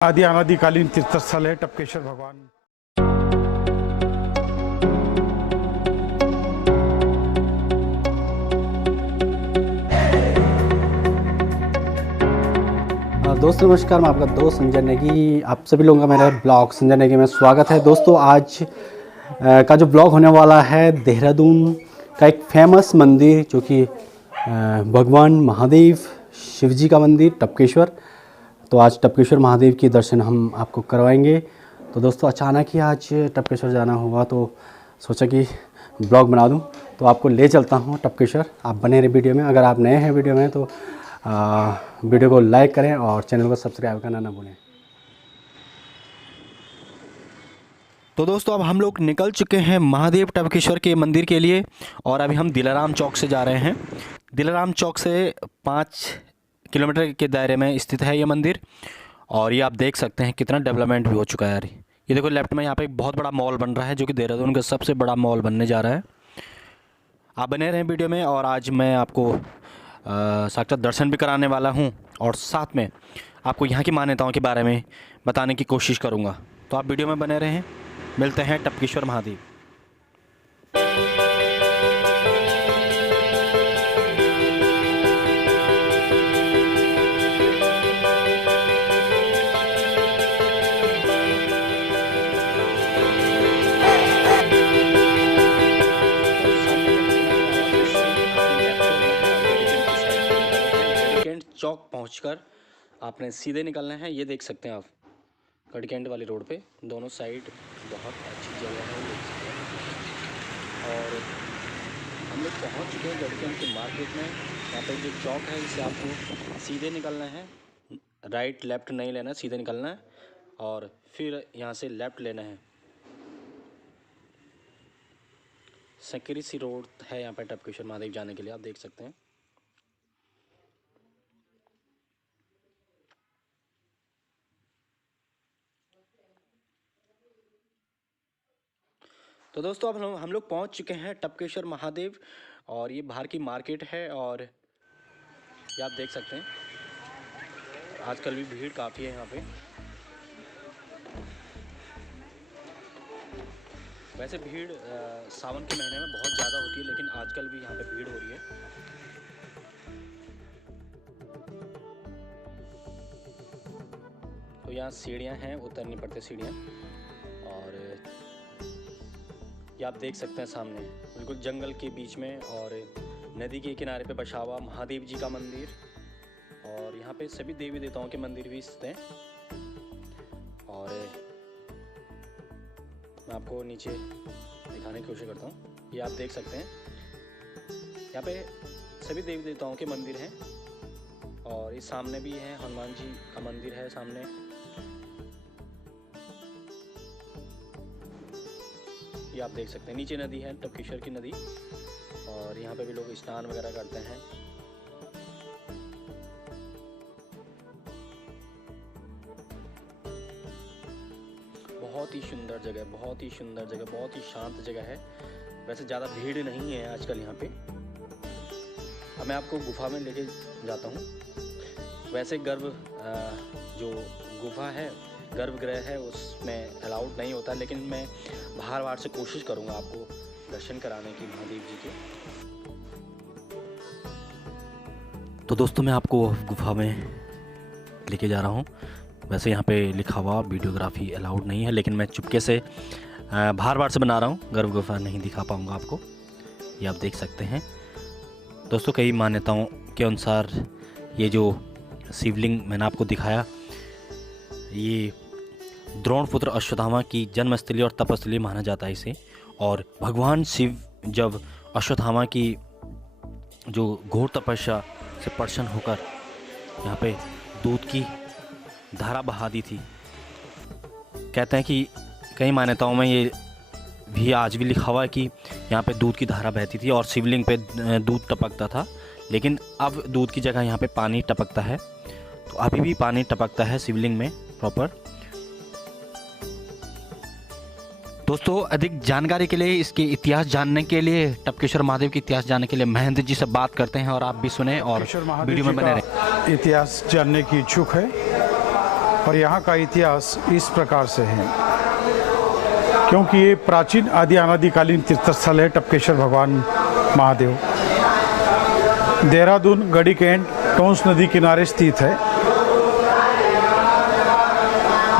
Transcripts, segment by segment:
आदि अनादिकालीन तीर्थस्थल है टपकेश्वर भगवान। दोस्तों नमस्कार, मैं आपका दोस्त संजय नेगी। आप सभी लोगों का मेरे ब्लॉग संजय नेगी में स्वागत है। दोस्तों आज का जो ब्लॉग होने वाला है देहरादून का एक फेमस मंदिर जो कि भगवान महादेव शिव जी का मंदिर टपकेश्वर। तो आज टपकेश्वर महादेव के दर्शन हम आपको करवाएंगे। तो दोस्तों अचानक ही आज टपकेश्वर जाना हुआ तो सोचा कि ब्लॉग बना दूं, तो आपको ले चलता हूं टपकेश्वर। आप बने रहे वीडियो में। अगर आप नए हैं वीडियो में तो वीडियो को लाइक करें और चैनल को सब्सक्राइब करना ना भूलें। तो दोस्तों अब हम लोग निकल चुके हैं महादेव टपकेश्वर के मंदिर के लिए और अभी हम दिलाराम चौक से जा रहे हैं। दिलाराम चौक से 5 किलोमीटर के दायरे में स्थित है ये मंदिर और ये आप देख सकते हैं कितना डेवलपमेंट भी हो चुका है यार। ये देखो लेफ्ट में यहाँ पे एक बहुत बड़ा मॉल बन रहा है जो कि देहरादून का सबसे बड़ा मॉल बनने जा रहा है। आप बने रहें वीडियो में और आज मैं आपको साक्षात दर्शन भी कराने वाला हूँ और साथ में आपको यहाँ की मान्यताओं के बारे में बताने की कोशिश करूँगा। तो आप वीडियो में बने रहें। मिलते हैं टपकेश्वर महादेव। चौक पहुंचकर आपने सीधे निकलना है। ये देख सकते हैं आप कड़कैंड वाली रोड पे दोनों साइड बहुत अच्छी जगह है और हम लोग पहुंच चुके हैं कड़कैंड के मार्केट में। यहाँ पे जो चौक है इससे आपको सीधे निकलना है, राइट लेफ़्ट नहीं लेना, सीधे निकलना है और फिर यहाँ से लेफ़्ट लेना है। सकरी सी रोड है यहाँ पे टपकेश्वर महादेव जाने के लिए, आप देख सकते हैं। तो दोस्तों अब हम लोग पहुंच चुके हैं टपकेश्वर महादेव और ये बाहर की मार्केट है और ये आप देख सकते हैं आजकल भी भीड़ काफ़ी है यहाँ पे। वैसे भीड़ सावन के महीने में बहुत ज़्यादा होती है लेकिन आजकल भी यहाँ पे भीड़ हो रही है। तो यहाँ सीढ़ियाँ हैं, उतरनी पड़ती सीढ़ियाँ और ये आप देख सकते हैं सामने बिल्कुल जंगल के बीच में और नदी के किनारे पे बसा हुआ महादेव जी का मंदिर और यहाँ पे सभी देवी देवताओं के मंदिर भी स्थित हैं। और मैं आपको नीचे दिखाने की कोशिश करता हूँ। ये आप देख सकते हैं यहाँ पे सभी देवी देवताओं के मंदिर हैं और इस सामने भी है हनुमान जी का मंदिर है सामने। ये आप देख सकते हैं नीचे नदी है टपकेश्वर की नदी और यहाँ पे भी लोग स्नान वगैरह करते हैं। बहुत ही सुंदर जगह, बहुत ही सुंदर जगह, बहुत ही शांत जगह है। वैसे ज़्यादा भीड़ नहीं है आजकल यहाँ पे। अब मैं आपको गुफा में लेके जाता हूँ। वैसे जो गुफा है गर्भगृह है उसमें अलाउड नहीं होता लेकिन मैं बाहर से कोशिश करूंगा आपको दर्शन कराने की महादेव जी के। तो दोस्तों मैं आपको गुफा में लेके जा रहा हूं। वैसे यहाँ पे लिखा हुआ वीडियोग्राफी अलाउड नहीं है लेकिन मैं चुपके से बाहर से बना रहा हूँ। गर्भ गुफा नहीं दिखा पाऊँगा आपको। ये आप देख सकते हैं दोस्तों। कई मान्यताओं के अनुसार ये जो शिवलिंग मैंने आपको दिखाया ये द्रोणपुत्र अश्वत्थामा की जन्मस्थली और तपस्थली माना जाता है इसे। और भगवान शिव जब अश्वत्थामा की जो घोर तपस्या से प्रसन्न होकर यहाँ पे दूध की धारा बहा दी थी। कहते हैं कि कई मान्यताओं में ये भी आज भी लिखा हुआ है कि यहाँ पे दूध की धारा बहती थी और शिवलिंग पे दूध टपकता था। लेकिन अब दूध की जगह यहाँ पे पानी टपकता है। तो अभी भी पानी टपकता है शिवलिंग में प्रॉपर। दोस्तों अधिक जानकारी के लिए, इसके इतिहास जानने के लिए, टपकेश्वर महादेव के इतिहास जानने के लिए महेंद्र जी से बात करते हैं और आप भी सुने और वीडियो में बने रहें। इतिहास जानने की इच्छुक है और यहाँ का इतिहास इस प्रकार से है, क्योंकि ये प्राचीन आदि अनादिकालीन तीर्थस्थल है टपकेश्वर भगवान महादेव। देहरादून गढ़ी कैंट टोंस नदी किनारे स्थित है।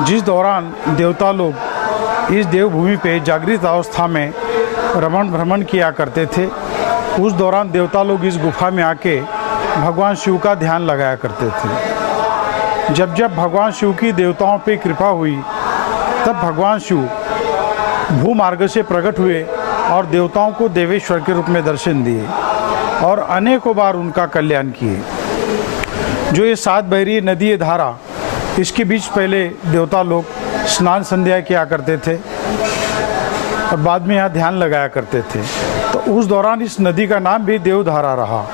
जिस दौरान देवता लोग इस देवभूमि पे जागृत अवस्था में रमण भ्रमण किया करते थे, उस दौरान देवता लोग इस गुफा में आके भगवान शिव का ध्यान लगाया करते थे। जब जब भगवान शिव की देवताओं पे कृपा हुई, तब भगवान शिव भूमार्ग से प्रकट हुए और देवताओं को देवेश्वर के रूप में दर्शन दिए और अनेकों बार उनका कल्याण किए। जो ये 7 बहरी नदी धारा, इसके बीच पहले देवता लोग स्नान संध्या किया करते थे और बाद में यहाँ ध्यान लगाया करते थे। तो उस दौरान इस नदी का नाम भी देवधारा रहा।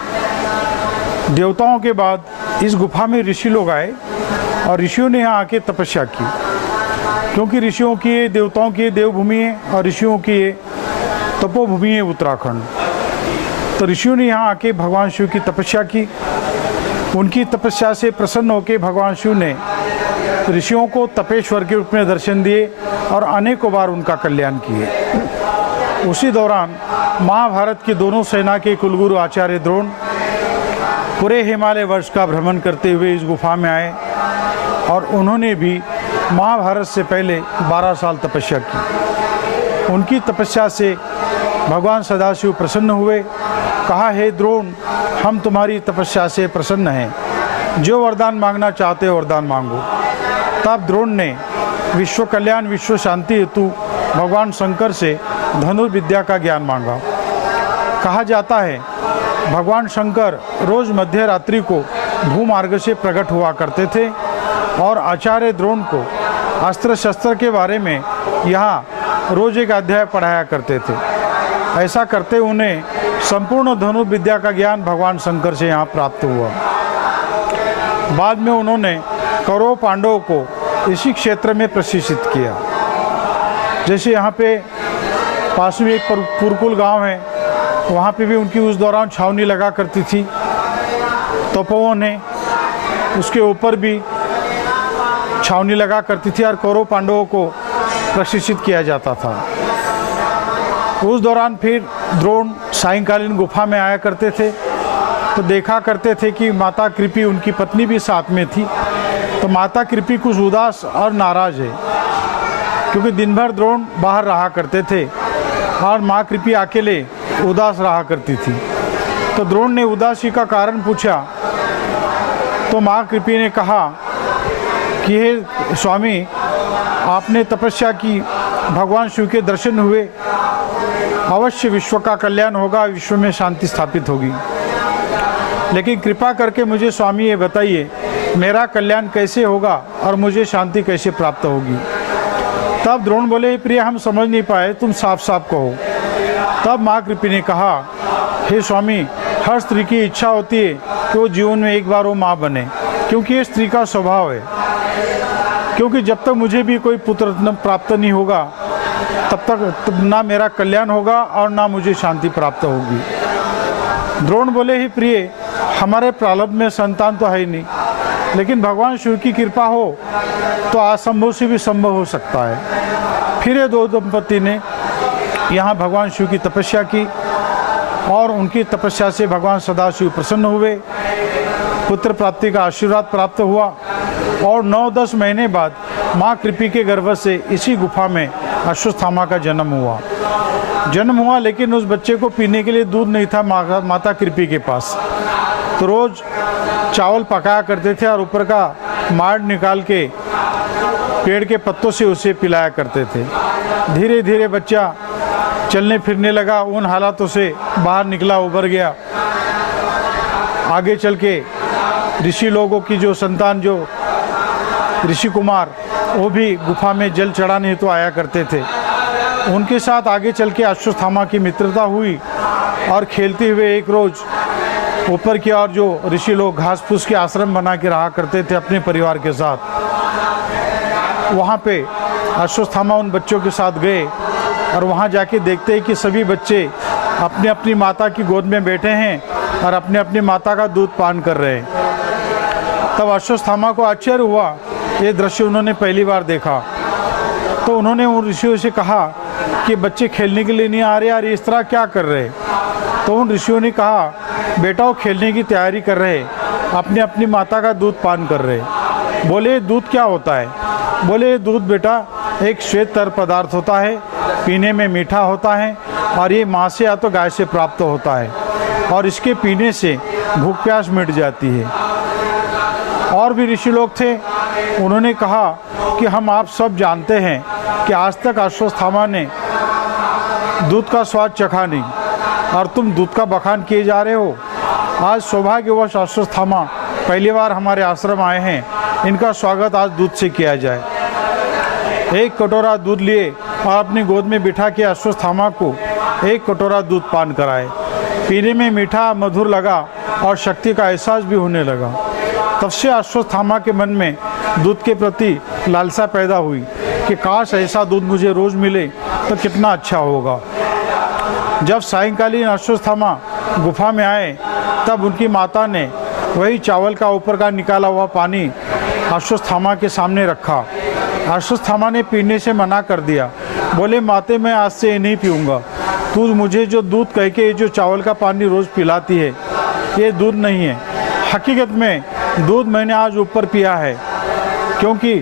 देवताओं के बाद इस गुफा में ऋषि लोग आए और ऋषियों ने यहाँ आके तपस्या की, क्योंकि ऋषियों की ये देवताओं की देवभूमि है और ऋषियों की ये तपोभूमि है उत्तराखंड। तो ऋषियों ने यहाँ आके भगवान शिव की तपस्या की। उनकी तपस्या से प्रसन्न होकर भगवान शिव ने ऋषियों को तपेश्वर के रूप में दर्शन दिए और अनेकों बार उनका कल्याण किए। उसी दौरान महाभारत की दोनों सेना के कुलगुरु आचार्य द्रोण पूरे हिमालय वर्ष का भ्रमण करते हुए इस गुफा में आए और उन्होंने भी महाभारत से पहले 12 साल तपस्या की। उनकी तपस्या से भगवान सदाशिव प्रसन्न हुए। कहा, हे द्रोण, हम तुम्हारी तपस्या से प्रसन्न हैं, जो वरदान मांगना चाहते हो वरदान मांगो। तब द्रोण ने विश्व कल्याण विश्व शांति हेतु भगवान शंकर से धनुर्विद्या का ज्ञान मांगा। कहा जाता है भगवान शंकर रोज मध्य रात्रि को भूमार्ग से प्रकट हुआ करते थे और आचार्य द्रोण को अस्त्र शस्त्र के बारे में यहाँ रोज एक अध्याय पढ़ाया करते थे। ऐसा करते उन्हें संपूर्ण धनुर्विद्या का ज्ञान भगवान शंकर से यहाँ प्राप्त हुआ। बाद में उन्होंने कौरव पांडवों को इसी क्षेत्र में प्रशिक्षित किया। जैसे यहाँ पे पास में एक पुरकुल गांव है, वहाँ पे भी उनकी उस दौरान छावनी लगा करती थी। तपोवन है, उसके ऊपर भी छावनी लगा करती थी और कौरव पांडवों को प्रशिक्षित किया जाता था। उस दौरान फिर द्रोण सायंकालीन गुफा में आया करते थे, तो देखा करते थे कि माता कृपी उनकी पत्नी भी साथ में थी। तो माता कृपी कुछ उदास और नाराज है, क्योंकि दिन भर द्रोण बाहर रहा करते थे और माँ कृपी अकेले उदास रहा करती थी। तो द्रोण ने उदासी का कारण पूछा, तो माँ कृपी ने कहा कि हे स्वामी, आपने तपस्या की, भगवान शिव के दर्शन हुए, अवश्य विश्व का कल्याण होगा, विश्व में शांति स्थापित होगी। लेकिन कृपा करके मुझे स्वामी ये बताइए, मेरा कल्याण कैसे होगा और मुझे शांति कैसे प्राप्त होगी। तब द्रोण बोले, प्रिय, हम समझ नहीं पाए, तुम साफ साफ कहो। तब माँ कृपी ने कहा, हे स्वामी, हर स्त्री की इच्छा होती है कि वो जीवन में एक बार वो माँ बने, क्योंकि ये स्त्री का स्वभाव है। क्योंकि जब तक मुझे भी कोई पुत्र प्राप्त नहीं होगा, तब तक ना मेरा कल्याण होगा और ना मुझे शांति प्राप्त होगी। द्रोण बोले, ही प्रिय, हमारे प्रारब्ध में संतान तो है ही नहीं, लेकिन भगवान शिव की कृपा हो तो असंभव से भी संभव हो सकता है। फिर ये दो दंपति ने यहाँ भगवान शिव की तपस्या की और उनकी तपस्या से भगवान सदाशिव प्रसन्न हुए। पुत्र प्राप्ति का आशीर्वाद प्राप्त हुआ और 9-10 महीने बाद माँ कृपी के गर्भ से इसी गुफा में अश्वत्थामा का जन्म हुआ। लेकिन उस बच्चे को पीने के लिए दूध नहीं था माता कृपी के पास। तो रोज चावल पकाया करते थे और ऊपर का माड़ निकाल के पेड़ के पत्तों से उसे पिलाया करते थे। धीरे धीरे बच्चा चलने फिरने लगा, उन हालातों से बाहर निकला, उभर गया। आगे चल के ऋषि लोगों की जो संतान, जो ऋषि कुमार, वो भी गुफा में जल चढ़ाने हेतु आया करते थे। उनके साथ आगे चल के अश्वत्थामा की मित्रता हुई और खेलते हुए एक रोज ऊपर की ओर जो ऋषि लोग घास फूस के आश्रम बना के रहा करते थे अपने परिवार के साथ, वहाँ पे अश्वत्थामा उन बच्चों के साथ गए और वहाँ जाके देखते हैं कि सभी बच्चे अपने अपनी माता की गोद में बैठे हैं और अपने अपनी माता का दूध पान कर रहे हैं। तब अश्वत्थामा को आश्चर्य हुआ, ये दृश्य उन्होंने पहली बार देखा। तो उन्होंने उन ऋषियों से कहा कि बच्चे खेलने के लिए नहीं आ रहे यार, इस तरह क्या कर रहे। तो उन ऋषियों ने कहा बेटा वो खेलने की तैयारी कर रहे, अपनी अपनी माता का दूध पान कर रहे। बोले दूध क्या होता है? बोले दूध बेटा एक श्वेत तर पदार्थ होता है, पीने में मीठा होता है और ये माँ से या तो गाय से प्राप्त होता है और इसके पीने से भूख प्यास मिट जाती है। और भी ऋषि लोग थे, उन्होंने कहा कि हम आप सब जानते हैं कि आज तक अश्वत्थामा ने दूध का स्वाद चखा नहीं और तुम दूध का बखान किए जा रहे हो। आज सौभाग्यवश अश्वत्थामा पहली बार हमारे आश्रम आए हैं, इनका स्वागत आज दूध से किया जाए। एक कटोरा दूध लिए और अपनी गोद में बिठा के अश्वत्थामा को एक कटोरा दूध पान कराए। पीने में मीठा मधुर लगा और शक्ति का एहसास भी होने लगा। तब से अश्वत्थामा के मन में दूध के प्रति लालसा पैदा हुई कि काश ऐसा दूध मुझे रोज़ मिले तो कितना अच्छा होगा। जब सायंकालीन अश्वत्थामा गुफा में आए तब उनकी माता ने वही चावल का ऊपर का निकाला हुआ पानी अश्वत्थामा के सामने रखा। अश्वत्थामा ने पीने से मना कर दिया। बोले माते मैं आज से ये नहीं पीऊँगा, तू मुझे जो दूध कह के जो चावल का पानी रोज़ पिलाती है ये दूध नहीं है। हकीकत में दूध मैंने आज ऊपर पिया है, क्योंकि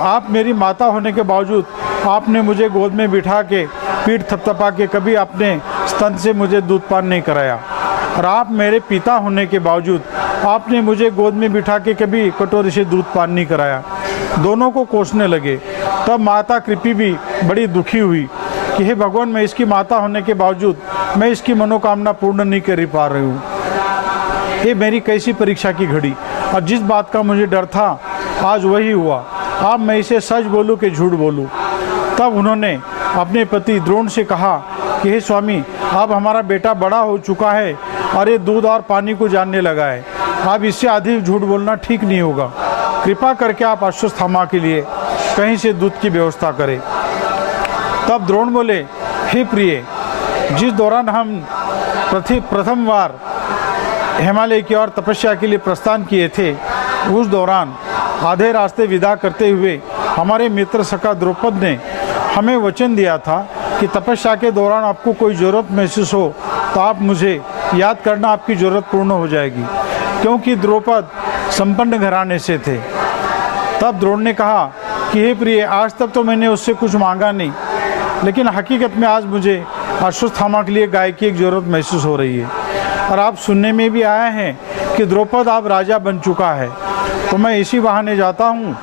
आप मेरी माता होने के बावजूद आपने मुझे गोद में बिठा के पीठ थपथपा के कभी अपने स्तन से मुझे दूध पान नहीं कराया, और आप मेरे पिता होने के बावजूद आपने मुझे गोद में बिठा के कभी कटोरे से दूध पान नहीं कराया। दोनों को कोसने लगे। तब माता कृपी भी बड़ी दुखी हुई कि हे भगवान, मैं इसकी माता होने के बावजूद मैं इसकी मनोकामना पूर्ण नहीं कर पा रही हूँ। ये मेरी कैसी परीक्षा की घड़ी, और जिस बात का मुझे डर था आज वही हुआ। अब मैं इसे सच बोलूं कि झूठ बोलूं। तब उन्होंने अपने पति द्रोण से कहा कि हे स्वामी, अब हमारा बेटा बड़ा हो चुका है और ये दूध और पानी को जानने लगा है, अब इससे अधिक झूठ बोलना ठीक नहीं होगा। कृपा करके आप अश्वत्थामा के लिए कहीं से दूध की व्यवस्था करें। तब द्रोण बोले, हे प्रिय, जिस दौरान हम प्रथम बार हिमालय की ओर तपस्या के लिए प्रस्थान किए थे, उस दौरान आधे रास्ते विदा करते हुए हमारे मित्र सखा द्रौपद ने हमें वचन दिया था कि तपस्या के दौरान आपको कोई ज़रूरत महसूस हो तो आप मुझे याद करना, आपकी ज़रूरत पूर्ण हो जाएगी, क्योंकि द्रौपद संपन्न घराने से थे। तब द्रोण ने कहा कि हे प्रिय, आज तक तो मैंने उससे कुछ मांगा नहीं, लेकिन हकीकत में आज मुझे अश्वत्थामा के लिए गाय की एक ज़रूरत महसूस हो रही है, और आप सुनने में भी आया है कि द्रौपद अब राजा बन चुका है, तो मैं इसी बहाने जाता हूँ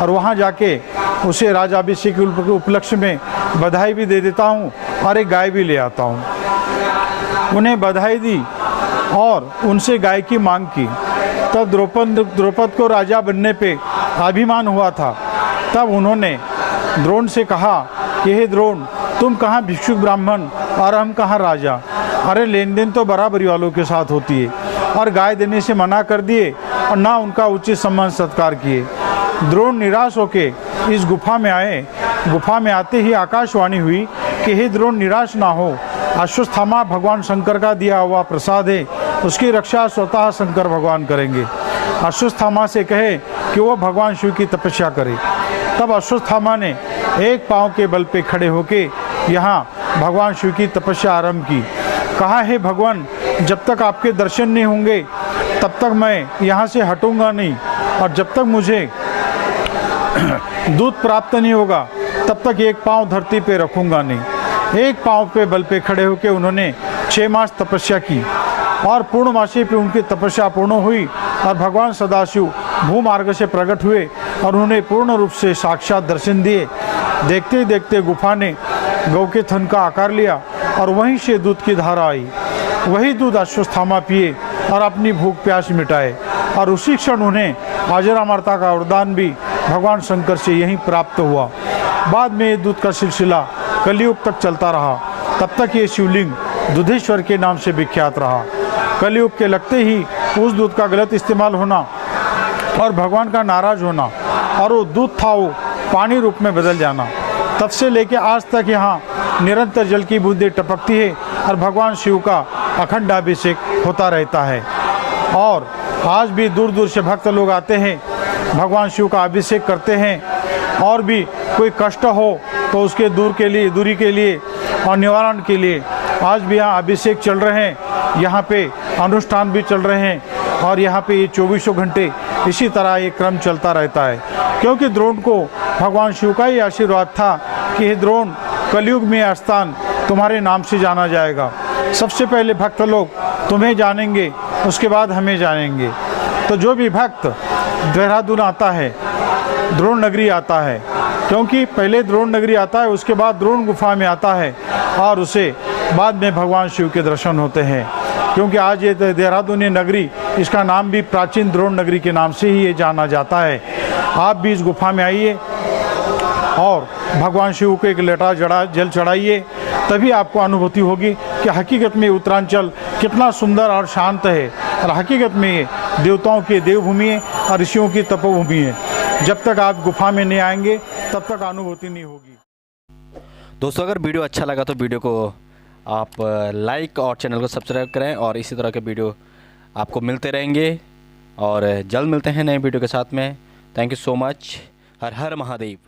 और वहाँ जाके उसे राजाभिषेक के उपलक्ष्य में बधाई भी दे देता हूँ और एक गाय भी ले आता हूँ। उन्हें बधाई दी और उनसे गाय की मांग की। तब द्रौपद को राजा बनने पे अभिमान हुआ था। तब उन्होंने द्रोण से कहा कि हे द्रोण, तुम कहाँ भिक्षुक ब्राह्मण और हम कहाँ राजा, अरे लेन देन तो बराबरी वालों के साथ होती है, और गाय देने से मना कर दिए और ना उनका उचित सम्मान सत्कार किए। द्रोण निराश होके इस गुफा में आए। गुफा में आते ही आकाशवाणी हुई कि हे द्रोण, निराश ना हो, अश्वत्थामा भगवान शंकर का दिया हुआ प्रसाद है, उसकी रक्षा स्वतः शंकर भगवान करेंगे। अश्वत्थामा से कहे कि वो भगवान शिव की तपस्या करे। तब अश्वत्थामा ने एक पांव के बल पे खड़े होके यहाँ भगवान शिव की तपस्या आरंभ की। कहा, हे भगवान, जब तक आपके दर्शन नहीं होंगे तब तक मैं यहाँ से हटूंगा नहीं, और जब तक मुझे दूध प्राप्त नहीं होगा तब तक एक पांव धरती पे रखूंगा नहीं। एक पांव पे बल पे खड़े होकर उन्होंने 6 मास तपस्या की और पूर्णमासी पे उनकी तपस्या पूर्ण हुई और भगवान सदाशिव भूमार्ग से प्रकट हुए और उन्हें पूर्ण रूप से साक्षात दर्शन दिए। देखते देखते गुफा ने गौ के थन का आकार लिया और वहीं से दूध की धारा आई। वही दूध अश्वत्थामा पिए और अपनी भूख प्यास मिटाए, और उसी क्षण उन्हें अजरामरता का वरदान भी भगवान शंकर से यहीं प्राप्त हुआ। बाद में ये दूध का सिलसिला कलयुग तक चलता रहा। तब तक ये शिवलिंग दूधेश्वर के नाम से विख्यात रहा। कलयुग के लगते ही उस दूध का गलत इस्तेमाल होना और भगवान का नाराज होना, और वो दूध था वो पानी रूप में बदल जाना। तब से लेके आज तक यहाँ निरंतर जल की बूंदें टपकती है और भगवान शिव का अखंड अभिषेक होता रहता है। और आज भी दूर दूर से भक्त लोग आते हैं भगवान शिव का अभिषेक करते हैं। और भी कोई कष्ट हो तो उसके दूरी के लिए और निवारण के लिए आज भी यहाँ अभिषेक चल रहे हैं, यहाँ पे अनुष्ठान भी चल रहे हैं और यहाँ पे ये 24 घंटे इसी तरह ये क्रम चलता रहता है। क्योंकि द्रोण को भगवान शिव का ही आशीर्वाद था कि हे द्रोण, कलयुग में स्थान तुम्हारे नाम से जाना जाएगा। सबसे पहले भक्त लोग तुम्हें जानेंगे, उसके बाद हमें जानेंगे। तो जो भी भक्त देहरादून आता है, द्रोण नगरी आता है, क्योंकि पहले द्रोण नगरी आता है, उसके बाद द्रोण गुफा में आता है और उसे बाद में भगवान शिव के दर्शन होते हैं। क्योंकि आज ये देहरादून नगरी, इसका नाम भी प्राचीन द्रोण नगरी के नाम से ही ये जाना जाता है। आप भी इस गुफा में आइए और भगवान शिव को एक लोटा जल चढ़ाइए, तभी आपको अनुभूति होगी कि हकीकत में उत्तरांचल कितना सुंदर और शांत है और हकीकत में ये देवताओं की देवभूमि है और ऋषियों की तपोभूमि है। जब तक आप गुफा में नहीं आएंगे तब तक अनुभूति नहीं होगी। दोस्तों, अगर वीडियो अच्छा लगा तो वीडियो को आप लाइक और चैनल को सब्सक्राइब करें और इसी तरह के वीडियो आपको मिलते रहेंगे और जल्द मिलते हैं नए वीडियो के साथ में। Thank you so much. Her her Mahadev.